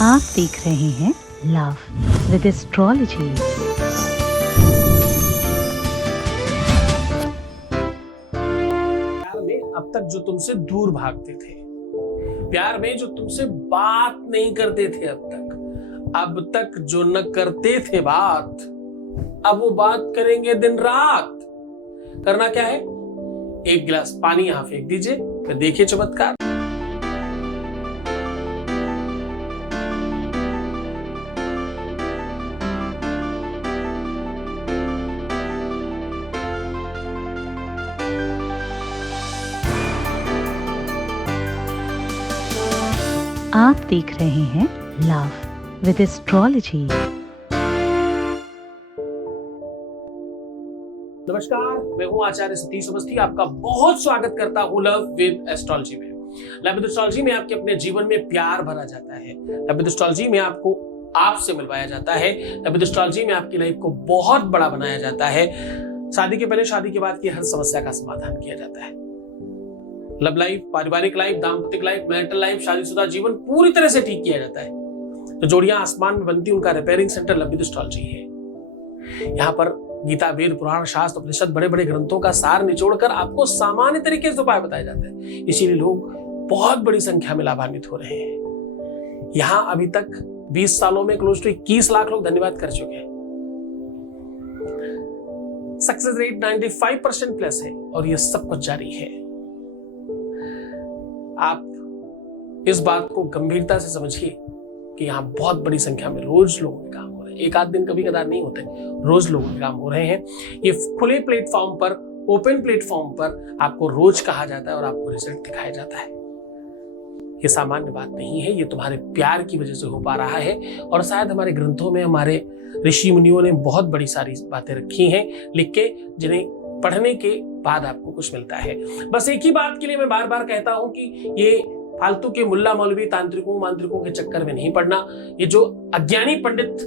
आप देख रहे हैं लव विद एस्ट्रोलॉजी। प्यार में अब तक जो तुमसे दूर भागते थे, प्यार में जो तुमसे बात नहीं करते थे अब तक जो न करते थे बात, अब वो बात करेंगे दिन रात। करना क्या है, एक गिलास पानी यहां फेंक दीजिए, फिर देखिए चमत्कार। आप देख रहे हैं लव विद एस्ट्रोलॉजी। नमस्कार, मैं हूं आचार्य सतीश अवस्थी। आपका बहुत स्वागत करता हूं लव विद एस्ट्रोलॉजी में। लव विद एस्ट्रोलॉजी में आपके अपने जीवन में प्यार भरा जाता है। लव विद एस्ट्रोलॉजी में आपको आपसे मिलवाया जाता है। लव विद एस्ट्रोलॉजी में आपकी लाइफ को बहुत बड़ा बनाया जाता है। शादी के पहले, शादी के बाद की हर समस्या का समाधान किया जाता है। लव लाइफ, पारिवारिक लाइफ, दाम्पत्य लाइफ, मैरिटल लाइफ, शादीशुदा जीवन पूरी तरह से ठीक किया जाता है। तो जोड़ियां आसमान में बनती, उनका repairing centre love with astrology है। यहाँ पर गीता, वेद, पुराण, शास्त्र, उपनिषद, बड़े बड़े ग्रंथों का सार निचोड़कर आपको सामान्य तरीके से उपाय बताए जाते हैं। इसीलिए लोग बहुत बड़ी संख्या में लाभान्वित हो रहे हैं। यहाँ अभी तक 20 सालों में क्लोज टू 21 लाख लोग धन्यवाद कर चुके हैं। सक्सेस रेट 95% प्लस है और ये सब कुछ जारी है। आप इस बात को गंभीरता से समझिए कि यहाँ बहुत बड़ी संख्या में रोज लोगों के काम हो रहे हैं। एक आध दिन कभी कदार नहीं होते, रोज लोगों के काम हो रहे हैं। ये खुले प्लेटफॉर्म पर, ओपन प्लेटफॉर्म पर आपको रोज कहा जाता है और आपको रिजल्ट दिखाया जाता है। ये सामान्य बात नहीं है, ये तुम्हारे प्यार की वजह से हो पा रहा है। और शायद हमारे ग्रंथों में हमारे ऋषि मुनियों ने बहुत बड़ी सारी बातें रखी हैं लिख के, जिन्हें पढ़ने के बाद आपको कुछ मिलता है। बस एक ही बात के लिए मैं बार बार कहता हूं कि ये फालतू के मुल्ला मौलवी, तांत्रिकों, मांत्रिकों के चक्कर में नहीं पड़ना। ये जो अज्ञानी पंडित,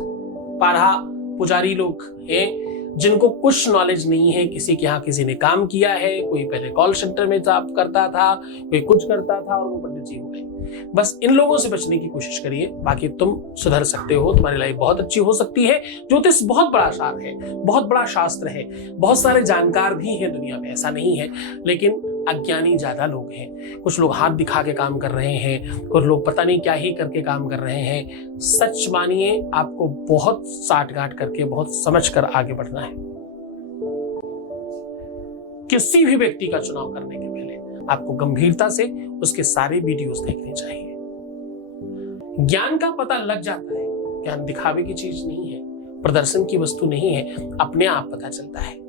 पारहा, पुजारी लोग हैं, जिनको कुछ नॉलेज नहीं है, किसी के यहाँ किसी ने काम किया है, कोई पहले कॉल सेंटर में जॉब करता था, कोई कुछ करता था और वो पंडित जी हो गए। बस इन लोगों से बचने की कोशिश करिए, बाकी तुम सुधर सकते हो, तुम्हारी लाइफ बहुत अच्छी हो सकती है। ज्योतिष बहुत बड़ा शास्त्र है, बहुत बड़ा शास्त्र है, बहुत सारे जानकार भी हैं दुनिया में, ऐसा नहीं है, लेकिन अज्ञानी ज्यादा लोग हैं। कुछ लोग हाथ दिखा के काम कर रहे हैं, कुछ लोग पता नहीं क्या ही करके काम कर रहे हैं। सच मानिए, आपको बहुत साठगांठ करके, बहुत समझ कर आगे बढ़ना है। किसी भी व्यक्ति का चुनाव करने के पहले आपको गंभीरता से उसके सारे वीडियोस देखने चाहिए। ज्ञान का पता लग जाता है, ज्ञान दिखावे की चीज नहीं है, प्रदर्शन की वस्तु नहीं है, अपने आप पता चलता है।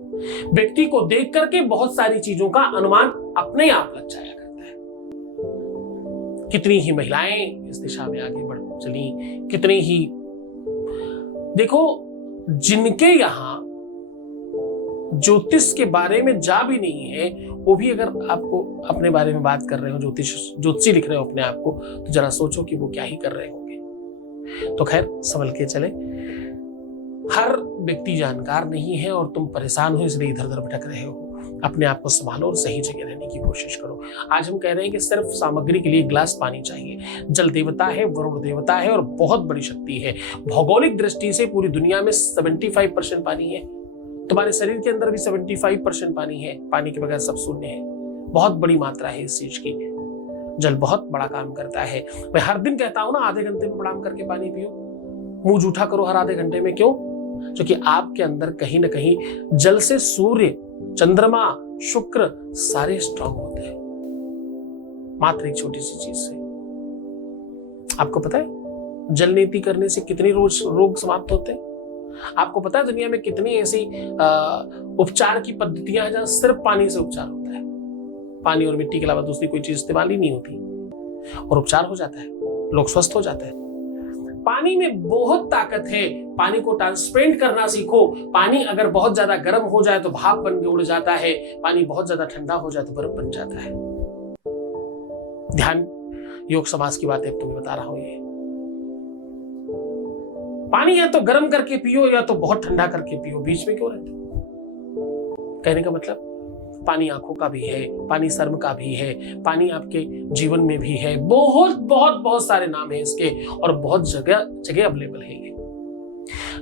व्यक्ति को देख करके बहुत सारी चीजों का अनुमान अपने आप लग जाया करता है। कितनी ही महिलाएं इस दिशा में आगे बढ़ चली, कितनी ही, देखो, जिनके यहां ज्योतिष के बारे में जा भी नहीं है, वो भी अगर आपको अपने बारे में बात कर रहे हो, ज्योतिषी लिख रहे हो अपने आप को, तो जरा सोचो कि वो क्या ही कर रहे होंगे। तो खैर, संभल के चले। हर व्यक्ति जानकार नहीं है और तुम परेशान हो इसलिए इधर उधर भटक रहे हो। अपने आप को संभालो और सही जगह रहने की कोशिश करो। आज हम कह रहे हैं कि सिर्फ सामग्री के लिए गिलास पानी चाहिए। जल देवता है, वरुण देवता है और बहुत बड़ी शक्ति है। भौगोलिक दृष्टि से पूरी दुनिया में 75% पानी है। तुम्हारे शरीर के अंदर भी 75% पानी है। पानी के बगैर सब शून्य है। बहुत बड़ी मात्रा है इस चीज की। जल बहुत बड़ा काम करता है। मैं हर दिन कहता हूं ना, आधे घंटे में प्रणाम करके पानी पियो, मुंह जूठा करो हर आधे घंटे में। क्यों? क्योंकि आपके अंदर कहीं ना कहीं जल से सूर्य, चंद्रमा, शुक्र सारे स्ट्रांग होते हैं, मात्र एक छोटी सी चीज से। आपको पता है जल नीति करने से कितने रोग समाप्त होते हैं? आपको पता है दुनिया में कितनी ऐसी उपचार की पद्धतियां हैं जहां सिर्फ पानी से उपचार होता है। पानी और मिट्टी के अलावा दूसरी कोई चीज इस्तेमाल ही नहीं होती और उपचार हो जाता है, लोग स्वस्थ हो जाते हैं। पानी में बहुत ताकत है। पानी को ट्रांसपेरेंट करना सीखो। पानी अगर बहुत ज्यादा गर्म हो जाए तो भाप बन के उड़ जाता है। पानी बहुत ज्यादा ठंडा हो जाए तो बर्फ बन जाता है। ध्यान योग समाज की बातें तुम्हें बता रहा हूं। ये पानी या तो गर्म करके पियो या तो बहुत ठंडा करके पियो, बीच में क्यों रहते? कहने का मतलब पानी आंखों का भी है, पानी शर्म का भी है, पानी आपके जीवन में भी है। बहुत बहुत बहुत सारे नाम हैं इसके और बहुत जगह जगह अवेलेबल है ये।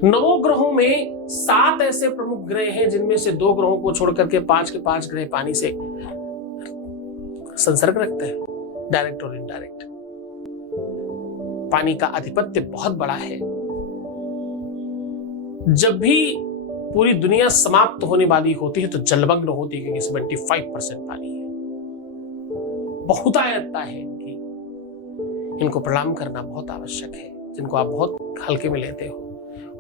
9 ग्रहों में 7 ऐसे प्रमुख ग्रह हैं जिनमें से 2 ग्रहों को छोड़ करके 5 के 5 ग्रह पानी से संसर्ग रखते हैं, डायरेक्ट और इनडायरेक्ट। पानी का आधिपत्य बहुत बड़ा है। जब भी पूरी दुनिया समाप्त होने वाली होती है तो जलमग्न होती है, क्योंकि 75% पानी है। बहुतायतता है इनकी, इनको प्रणाम करना बहुत आवश्यक है। जिनको आप बहुत हल्के में लेते हो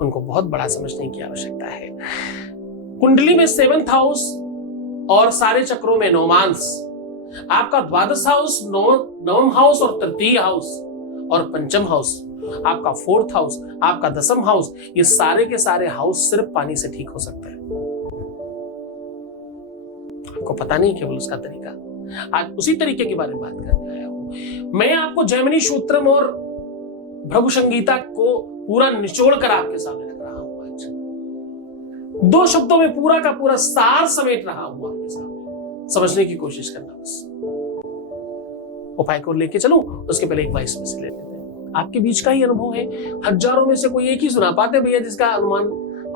उनको बहुत बड़ा समझने की आवश्यकता है। कुंडली में 7th हाउस और सारे चक्रों में नवमांश, आपका 12th हाउस, 9वां हाउस और 3rd हाउस और 5th हाउस, आपका 4th हाउस, आपका 10वां हाउस, ये सारे के सारे हाउस सिर्फ पानी से ठीक हो सकते हैं। आपको पता नहीं केवल उसका तरीका। आज उसी तरीके के बारे में बात करने आया हूं। मैं आपको जैमिनी सूत्रम और भृगु संगीता को पूरा निचोड़ कर आपके सामने रख रहा हूं। आज 2 शब्दों में पूरा का पूरा सार समेट रहा हूं आपके सामने। समझने की कोशिश करना बस। उपाय को लेके चलूं, उसके पहले एक वॉइस मैसेज ले लेते हैं। आपके बीच का ही अनुभव है, हजारों में से कोई एक ही सुना पाते भैया जिसका अनुमान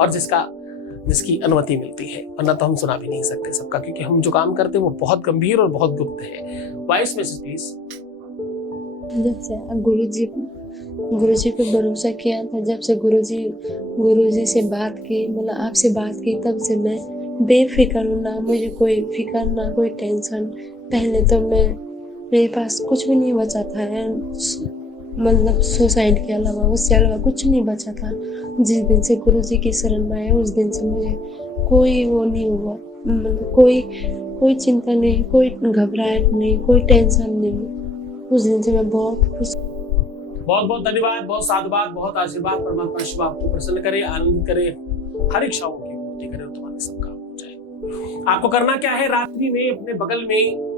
और जिसकी अनुमति मिलती है, वरना तो हम सुना भी नहीं सकते सबका, क्योंकि हम जो काम करते हैं वो बहुत गंभीर और बहुत गुप्त है। Voice message please. जब से गुरुजी पे भरोसा किया था, जब से गुरुजी से बात की, मतलब आपसे बात की, तब से मैं बेफिक्र हूँ। ना मुझे कोई फिक्र, ना कोई टेंशन। पहले तो मेरे पास कुछ भी नहीं बचा था, मतलब सुसाइड के अलावा, उससे अलावा कुछ नहीं बचा था। जिस दिन से गुरुजी की शरण में आए उस दिन से मुझे कोई वो नहीं हुआ, मतलब कोई चिंता नहीं, कोई घबराहट नहीं, कोई टेंशन नहीं। उस दिन से मैं बहुत खुश। बहुत बहुत धन्यवाद, बहुत साधुवाद, बहुत आशीर्वाद। परमात्मा शिव आपको प्रसन्न करे, आनंद करे, हर इच्छाओं की पूर्ति करे और तुम्हारे सब काम हो जाए। आपको करना क्या है, रात्रि में अपने बगल में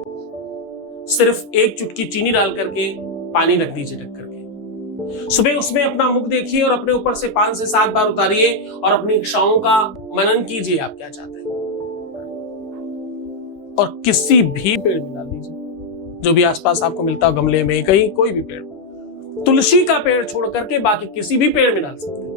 सिर्फ 1 चुटकी चीनी डाल करके पानी रख दीजिए ढक करके। सुबह उसमें अपना मुख देखिए और अपने ऊपर से 5 से 7 बार उतारिए और अपनी इच्छाओं का मनन कीजिए, आप क्या चाहते हैं, और किसी भी पेड़ में डाल दीजिए जो भी आसपास आपको मिलता हो, गमले में, कहीं कोई भी पेड़। तुलसी का पेड़ छोड़ करके बाकी किसी भी पेड़ में डाल सकते हैं,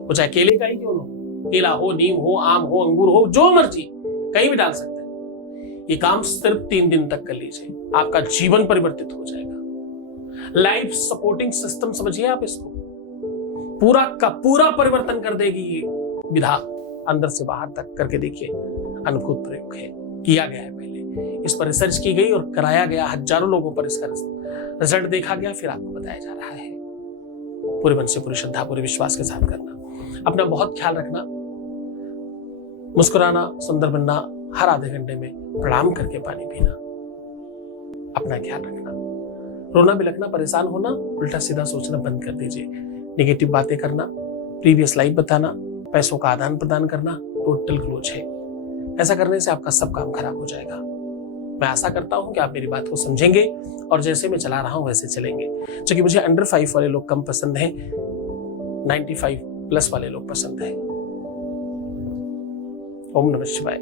वो चाहे केले का ही क्यों हो, केला हो, नीम हो, आम हो, अंगूर हो, जो मर्जी कहीं भी डाल सकते हैं। ये काम सिर्फ 3 दिन तक कर लीजिए, आपका जीवन परिवर्तित हो जाएगा। लाइफ सपोर्टिंग सिस्टम समझिए आप इसको, पूरा का पूरा परिवर्तन कर देगी ये विधा। अंदर से बाहर तक करके देखिए, अद्भुत प्रयोग है, किया गया है। पहले इस पर रिसर्च की गई और कराया गया, हजारों लोगों पर इसका रिजल्ट देखा गया, फिर आपको बताया जा रहा है। पूरे मन से, पूरी श्रद्धा, पूरे विश्वास के साथ करना। अपना बहुत ख्याल रखना, मुस्कुराना, सुंदर बनना, हर आधे घंटे में प्रणाम करके पानी पीना। अपना ख्याल रखना, रोना बिलखना, परेशान होना, उल्टा सीधा सोचना बंद कर दीजिए। नेगेटिव बातें करना, प्रीवियस लाइफ बताना, पैसों का आदान प्रदान करना, टोटल क्लोज है। ऐसा करने से आपका सब काम खराब हो जाएगा। मैं आशा करता हूं कि आप मेरी बात को समझेंगे और जैसे मैं चला रहा हूं वैसे चलेंगे। क्योंकि मुझे अंडर 5 वाले लोग कम पसंद हैं, 95+ वाले लोग पसंद हैं। ओम नमः शिवाय।